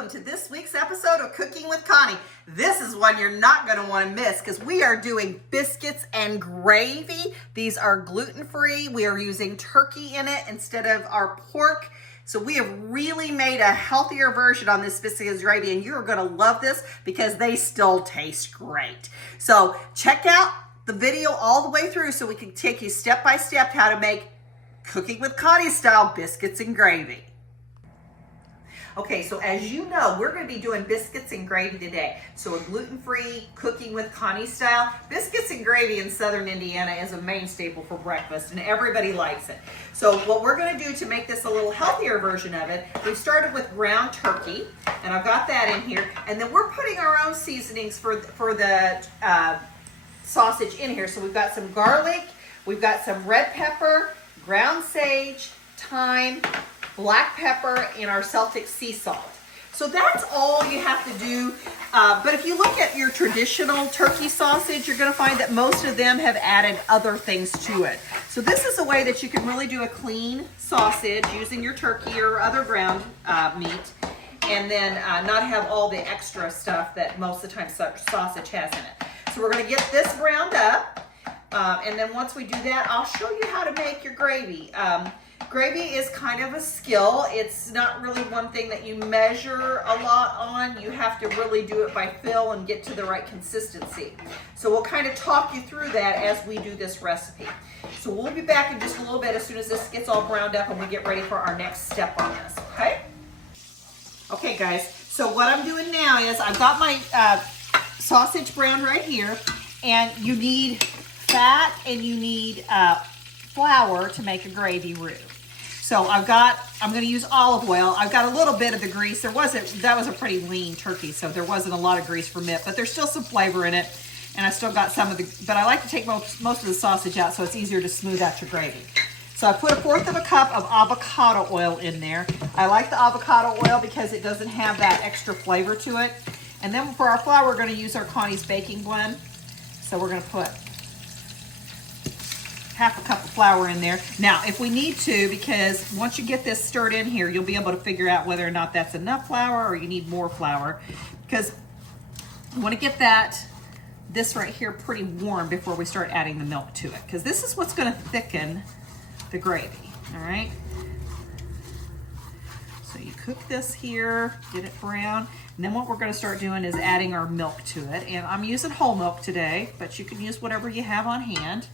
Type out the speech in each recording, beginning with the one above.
welcome to this week's episode of Cooking with Connie. This is one you're not going to want to miss because we are doing biscuits and gravy. These are gluten-free. We are using turkey in it instead of our pork. So we have really made a healthier version on this biscuits and gravy, and you're going to love this because they still taste great. So check out the video all the way through so we can take you step by step how to make Cooking with Connie style biscuits and gravy. Okay, so as you know, we're going to be doing biscuits and gravy today. So a gluten-free Cooking with Connie style. Biscuits and gravy in Southern Indiana is a main staple for breakfast, and everybody likes it. So what we're going to do to make this a little healthier version of it, we've started with ground turkey, and I've got that in here. And then we're putting our own seasonings for the sausage in here. So we've got some garlic, we've got some red pepper, ground sage, thyme, black pepper, and our Celtic sea salt. So that's all you have to do. But if you look at your traditional turkey sausage, you're going to find that most of them have added other things to it. So this is a way that you can really do a clean sausage using your turkey or other ground meat, and then not have all the extra stuff that most of the time sausage has in it. So we're going to get this browned up, and then once we do that, I'll show you how to make your gravy. Gravy is kind of a skill. It's not really one thing that you measure a lot on. You have to really do it by feel and get to the right consistency. So we'll kind of talk you through that as we do this recipe. So we'll be back in just a little bit as soon as this gets all browned up and we get ready for our next step on this, okay? Okay guys, so what I'm doing now is I've got my sausage browned right here, and you need fat and you need flour to make a gravy roux. So I'm going to use olive oil. I've got a little bit of the grease. That was a pretty lean turkey, so there wasn't a lot of grease from it, but there's still some flavor in it. And I still got some of the, but I like to take most of the sausage out so it's easier to smooth out your gravy. So I put 1/4 cup of avocado oil in there. I like the avocado oil because it doesn't have that extra flavor to it. And then for our flour, we're going to use our Connie's baking blend. So we're going to put 1/2 cup of flour in there. Now, if we need to, because once you get this stirred in here, you'll be able to figure out whether or not that's enough flour or you need more flour, because you want to get this right here pretty warm before we start adding the milk to it, because this is what's going to thicken the gravy. All right. So you cook this here, get it brown, and then what we're going to start doing is adding our milk to it. And I'm using whole milk today, but you can use whatever you have on hand.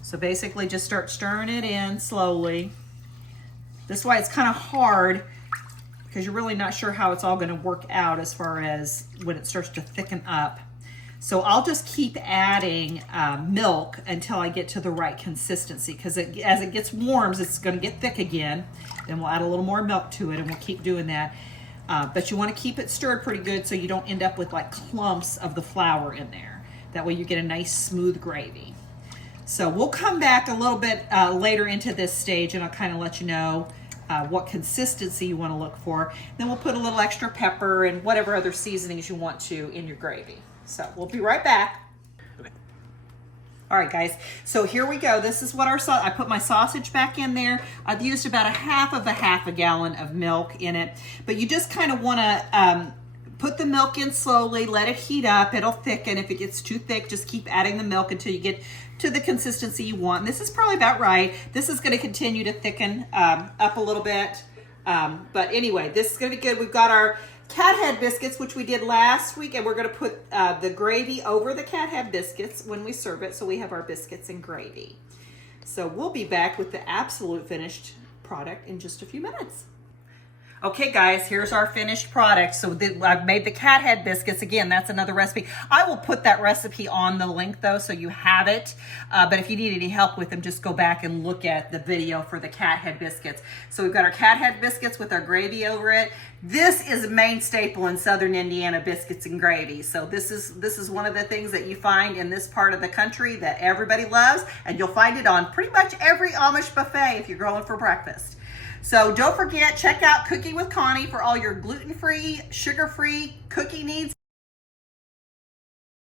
So basically just start stirring it in slowly. This is why it's kind of hard, because you're really not sure how it's all going to work out as far as when it starts to thicken up. So I'll just keep adding milk until I get to the right consistency, because as it gets warm, it's going to get thick again. Then we'll add a little more milk to it, and we'll keep doing that. But you want to keep it stirred pretty good so you don't end up with like clumps of the flour in there. That way you get a nice smooth gravy. So we'll come back a little bit later into this stage, and I'll kind of let you know what consistency you want to look for. Then we'll put a little extra pepper and whatever other seasonings you want to in your gravy. So we'll be right back. All right, guys, so here we go. This is what I put my sausage back in there. I've used about a half a gallon of milk in it, but you just kind of want to put the milk in slowly, let it heat up. It'll thicken. If it gets too thick, just keep adding the milk until you get to the consistency you want. And this is probably about right. This is going to continue to thicken up a little bit. But anyway, this is going to be good. We've got our cat head biscuits, which we did last week, and we're going to put the gravy over the cat head biscuits when we serve it, so we have our biscuits and gravy. So we'll be back with the absolute finished product in just a few minutes. Okay guys, here's our finished product. So I've made the cat head biscuits. Again, that's another recipe. I will put that recipe on the link though, so you have it. But if you need any help with them, just go back and look at the video for the cat head biscuits. So we've got our cat head biscuits with our gravy over it. This is a main staple in Southern Indiana, biscuits and gravy. So this is one of the things that you find in this part of the country that everybody loves, and you'll find it on pretty much every Amish buffet if you're going for breakfast. So don't forget, check out Cooking with Connie for all your gluten-free, sugar-free cookie needs.